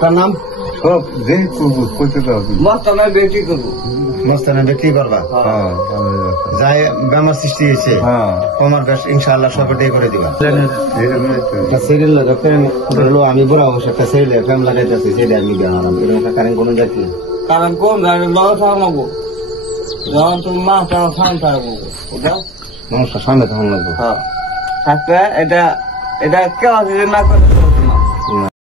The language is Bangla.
তার নাম মস্তানা বিক্রি করবো। মস্তানা বিক্রি করবা? যাই বেমার সৃষ্টি হয়েছে তোমার বেশ ইনশাআল্লাহ সকটাই করে দিবা। সিরিয়াল আমি বুড়া অবশ্য একটা সিরিয়াল ফ্যাম লাগাইতেছি, সেটা আমি জানালাম এরকম একটা কারেন্ট কোন যাচ্ছি কারণ কোন থাকবো যখন তুমি মাছটা সামনে থাকবো মানুষটা সামনে তখন লাগবে থাকতে এটা কেউ আছে যে না করে